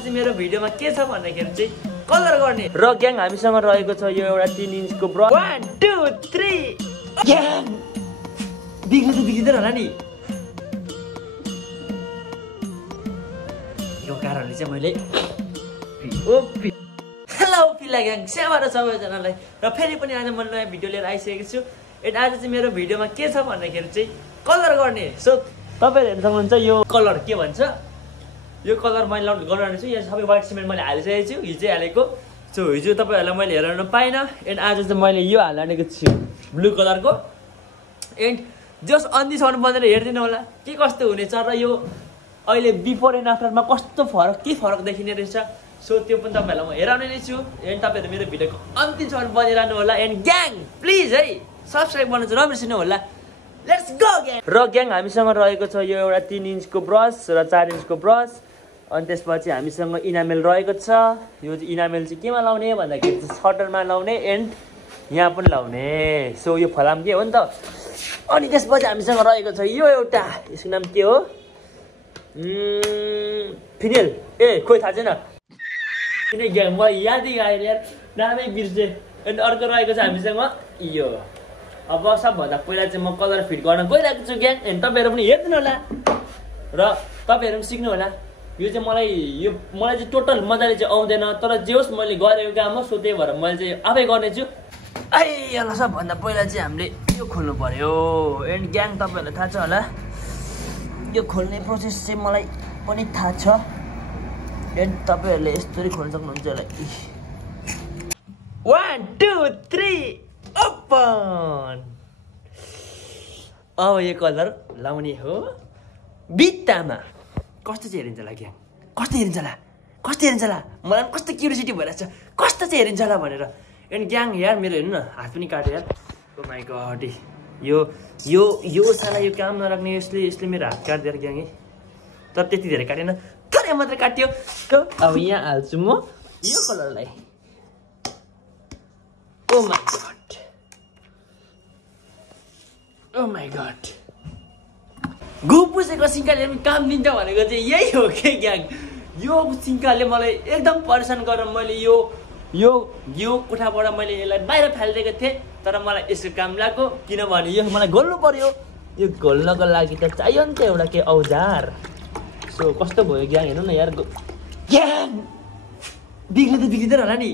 चाहिँ मेरो भिडियोमा के छ भन्दाखेरि चाहिँ कलर गर्ने र ग्याङ हामीसँग रहेको छ यो एउटा 3 इन्चको ब्रस 1 2 3 ग्याङ बिग्रिँदैन होला नि यो कारणले चाहिँ मैले हेलो पिला ग्याङ सेवा र सबैजनालाई र फेरि पनि आज म नयाँ भिडियो लिएर आइसकेको छु एन्ड आज चाहिँ मेरो भिडियोमा के छ भन्दाखेरि चाहिँ कलर गर्ने सो तपाईहरु हेर्न सक्नुहुन्छ यो कलर के भन्छ यो कलर मैले लगाउने छु यहाँ सबै व्हाइट सिमेन्ट मैले हालिसकेको छु हिजो हालेको सो हिजो तपाईहरुलाई मैले हेराउन पाइनँ एन्ड आज चाहिँ मैले यो हाल्नेको छु ब्लू कलरको एन्ड जस्ट अन्तिसम्म बनेर हेर्दिनु होला के कस्तो हुनेछ र यो अहिले बिफोर एन्ड आफ्टरमा कस्तो के फरक देखिने रहेछ सो त्यो पनि तपाईहरुलाई म हेराउने नै छु एन्ड तपाईहरु मेरो भिडियोको अन्तिमसम्म बनिरहनु होला एन्ड ग्याङ प्लिज है सब्स्क्राइब गर्न चाहिँ नबिर्सिनु होला लेट्स गो ग्याङ र ग्याङ हामीसँग रहेको छ यो एउटा 3 इन्चको ब्रस र 4 इन्चको ब्रस अनि त्यसपछि हामीसँग इनामेल रहेको छ यो चाहिँ इनामेल चाहिँ केमा लाउने भन्दाखेरि चाहिँ सटरमा लाउने एन्ड यहाँ पनि लाउने सो यो फलाम के हो नि त अनि त्यसपछि हामीसँग रहेको छ यो एउटा यसको नाम के हो फिनेल खोइ थाहा छैन किन ग्याङ मलाई यादै आएर यार नामै बिर्से अनि अर्को रहेको छ हामीसँग यो अब सबभन्दा पहिला चाहिँ म कलर फिट गर्न गइरहेको छु ग्याङ एन्ड तपाईहरु पनि हेर्दिनु होला र तपाईहरु पनि सिक्नु होला यो चाहिँ मलाई चाहिँ टोटल मजाले चाहिँ आउँदैन तर जे होस् मैले गरेको काम हो सो त्यही भएर मैले चाहिँ आफै गर्नेछु यसलाई सबभन्दा पहिला चाहिँ हामीले यो खोल्नु पर्यो एन्ड ग्याङ तपाईहरुलाई थाहा छ होला यो खोल्ने प्रोसेस चाहिँ मलाई पनि थाहा छ एन्ड तपाईहरुले यसरी खोल्न सक्नुहुन्छ यसलाई 1 2 3 ओपन अब यो कलर लाउने हो बित्तामा कस्तो चाहिँ हेरिन्छ होला ग्याङ कस्तो हेरिन्छ होला मलाई कस्तो क्युरियोसिटी भइरहेछ कस्तो चाहिँ हेरिन्छ होला भनेर एन्ड ग्याङ यार मेरो हेर्नु न हात पनि काट्यो यार ओ माइ गॉड यो साला यो काम नराख्ने यसले मेरो हात काट्दिएर ग्याङ तर त्यति धेरै काटेन थोरै मात्र काट्यो अब यहाँ हाल्छु म यो कलरलाई ओ माई गॉड गु पुसेको सिङ्काले काम दिन्छ भनेको चाहिँ यही हो के ग्याङ यो सिङ्काले मलाई एकदम परेशान गरेर मैले यो कोठाबाट मैले यसलाई बाहिर फालिदिएको थिएँ तर मलाई यसको काम लाग्यो किनभने यो मलाई घोल्नु पर्यो यो घोल्नको लागि त चाहियो नि त एउटा के औजार सो कस्तो भयो ग्याङ हेर्नु न यार ग्याङ बिग्रिँदैन होला नि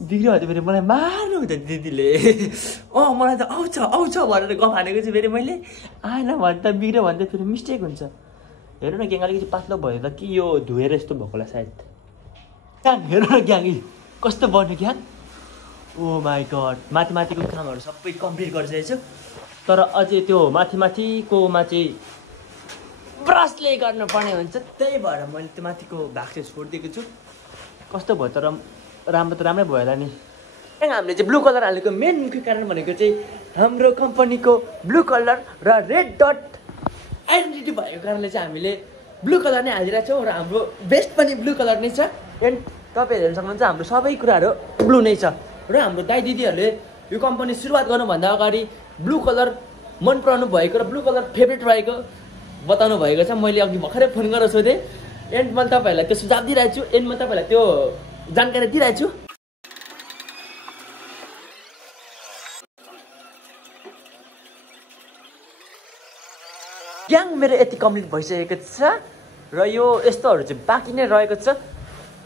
बिग्रियो भने फेरि मलाई मार्नु हुन्छ दिदीले मलाई त आउँछ भनेर गफ हानेको छु फेरि मैले आएन भने त बिग्रियो भने त फेरि मिस्टेक हुन्छ हेर्नु न ग्याङ अलिकति पातलो भयो त कि यो धोएर यस्तो भएको होला सायद ग्याङ हेर्नु न ग्याङ कस्तो बन्यो ग्याङ ओ माई गड माथिको कामहरू सबै कम्प्लिट गरिसकेको छु तर अझै त्यो माथिकोमा चाहिँ ब्रसले गर्नुपर्ने हुन्छ त्यही भएर मैले त्यो माथिको भाग चाहिँ छोडिदिएको छु कस्तो भयो तर राम्रो त राम्रै भयो होला नि हामीले चाहिँ ब्लू कलर हालेको मेन मुख्य कारण भनेको चाहिँ हाम्रो कम्पनीको ब्लू कलर र रेड डट आइडेन्टिटी भएको कारणले चाहिँ हामीले ब्लू कलर नै हालिरहेको छौँ र हाम्रो बेस्ट पनि ब्लू कलर नै छ एन्ड तपाईँहरू हेर्न सक्नुहुन्छ हाम्रो सबै कुराहरू ब्लू नै छ र हाम्रो दाइ दिदीहरूले यो कम्पनी सुरुवात गर्नुभन्दा अगाडि ब्लू कलर मन पराउनु भएको र ब्लू कलर फेभरेट रहेको बताउनु भएको छ मैले अघि भर्खरै फोन गरेर सोधेँ एन्ड मैले तपाईँहरूलाई त्यो सुझाव दिइरहेको छु एन्ड म तपाईँहरूलाई त्यो जानकारी दिइरहेको छु ग्याङ मेरो यति कम्प्लिट भइसकेको छ र यो यस्तोहरू चाहिँ बाँकी नै रहेको छ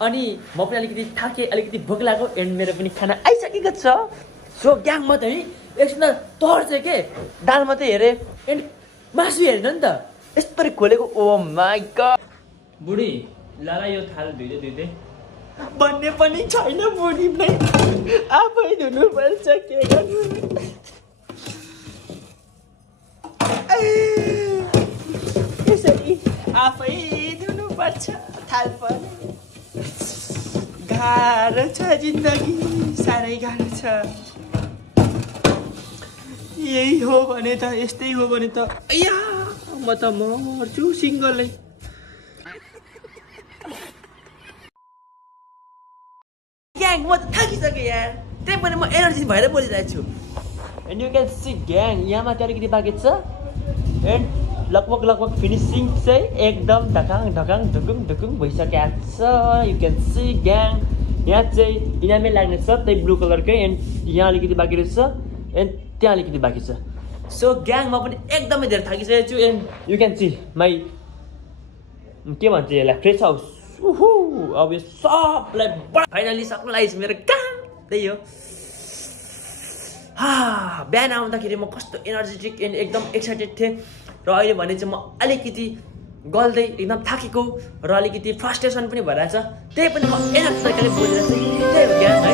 अनि म पनि अलिकति थाकेँ अलिकति भोक लाग्यो एन्ड मेरो पनि खाना आइसकेको छ सो ग्याङ म त है एकछिन तर्छ के दाल मात्रै हेरेँ एन्ड मासु हेर्न नि त यस्तरी खोलेको ओ माई गॉड बुढी लाला यो थाल धुइँदै भन्ने पनि छैन बुढी नै आफै धुनुपर्छ के गर्नु यसरी आफै धुनुपर्छ थाल पनि गाह्रो छ जिन्दगी साह्रै गाह्रो छ यही हो भने त यस्तै हो भने त अय्या म त मर्छु सिङ्गलै ग्याङ म त थाकिसकेँ यार त्यही पनि म एनर्जी भएर बोलिरहेको छु एन्ड यु क्यान सी ग्याङ यहाँ माथि अलिकति बाँकी छ एन्ड लगभग फिनिसिङ चाहिँ एकदम ढुकुङ भइसकेको छ। यु क्यान सी ग्याङ यहाँ चाहिँ इनामै लाग्ने छ त्यही ब्लू कलरकै एन्ड यहाँ अलिकति बाँकी रहेछ एन्ड त्यहाँ अलिकति बाँकी छ। सो ग्याङ म पनि एकदमै धेरै थाकिसकेको छु and you can see my के भन्छ यसलाई फ्रेस हाउस। अब यो सबलाई फाइनली सक्नु लागेको छ मेरो काम। त्यही हो बिहान आउँदाखेरि म कस्तो एनर्जेटिक एन्ड एकदम एक्साइटेड थिएँ र अहिले भने चाहिँ म अलिकति गल्दै एकदम थाकेको र अलिकति फ्रस्ट्रेसन पनि भइरहेछ। त्यही पनि म एनर्जी तरिकाले बोलेर चाहिँ त्यही हो ज्ञान है।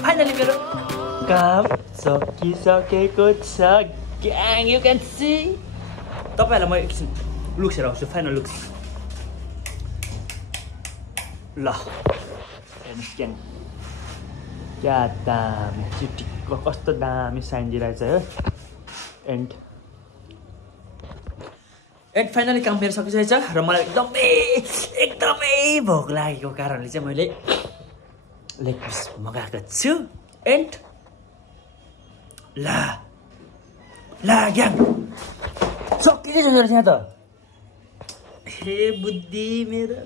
फाइनली मेरो काम सकिसकेको छ ग्याङ। यु क्यान सी तपाईँहरूलाई म एकछिन लुक्स हेराउँछु फाइनल लुक्स। ल हेर्नुहोस् ग्याङ क्या दामी चिटिक्क कस्तो दामी साइन दिइरहेछ हो। एन्ड फाइनली काम मेरो सकिसकेको छ र मलाई एकदमै भोक लागेको कारणले चाहिँ मैले लेग पिस मगाएको छु। एन्ड ला ग्याङ सकिँदै छ यहाँ त। हे बुद्धि मेरो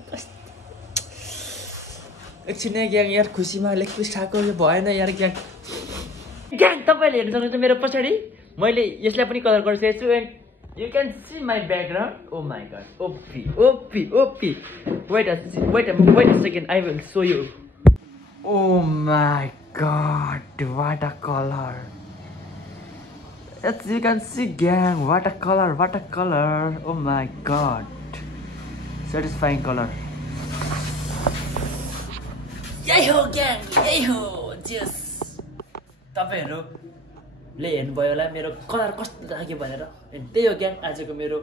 एकछिन ग्याङ यार खुसीमा लेग पिस खाएको यो भएन यार ग्याङ। तपाईँले हेर्नु सक्नुहुन्छ मेरो पछाडि मैले यसलाई पनि कलर गरिसकेको छु। And you can see my background. Oh my god ओपी wait a second I will show you. Oh my god, what a color. As you can see gang, what a color. Oh my god. Satisfying color. Yay ho gang, yay ho. Yes. तपाईहरुले हेर्नुभयो होला मेरो colour कस्तो लाग्यो भनेर। त्यही हो gang आजको मेरो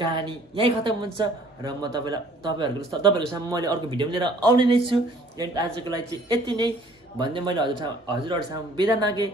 कहानी यही खतम हुन्छ र म तपाईहरुको सामु मैले अर्को भिडियो लिएर आउने नै छु। एन्ड आजको लागि चाहिँ यति नै भन्दै मैले हजुरहरुसँग बिदा मागे।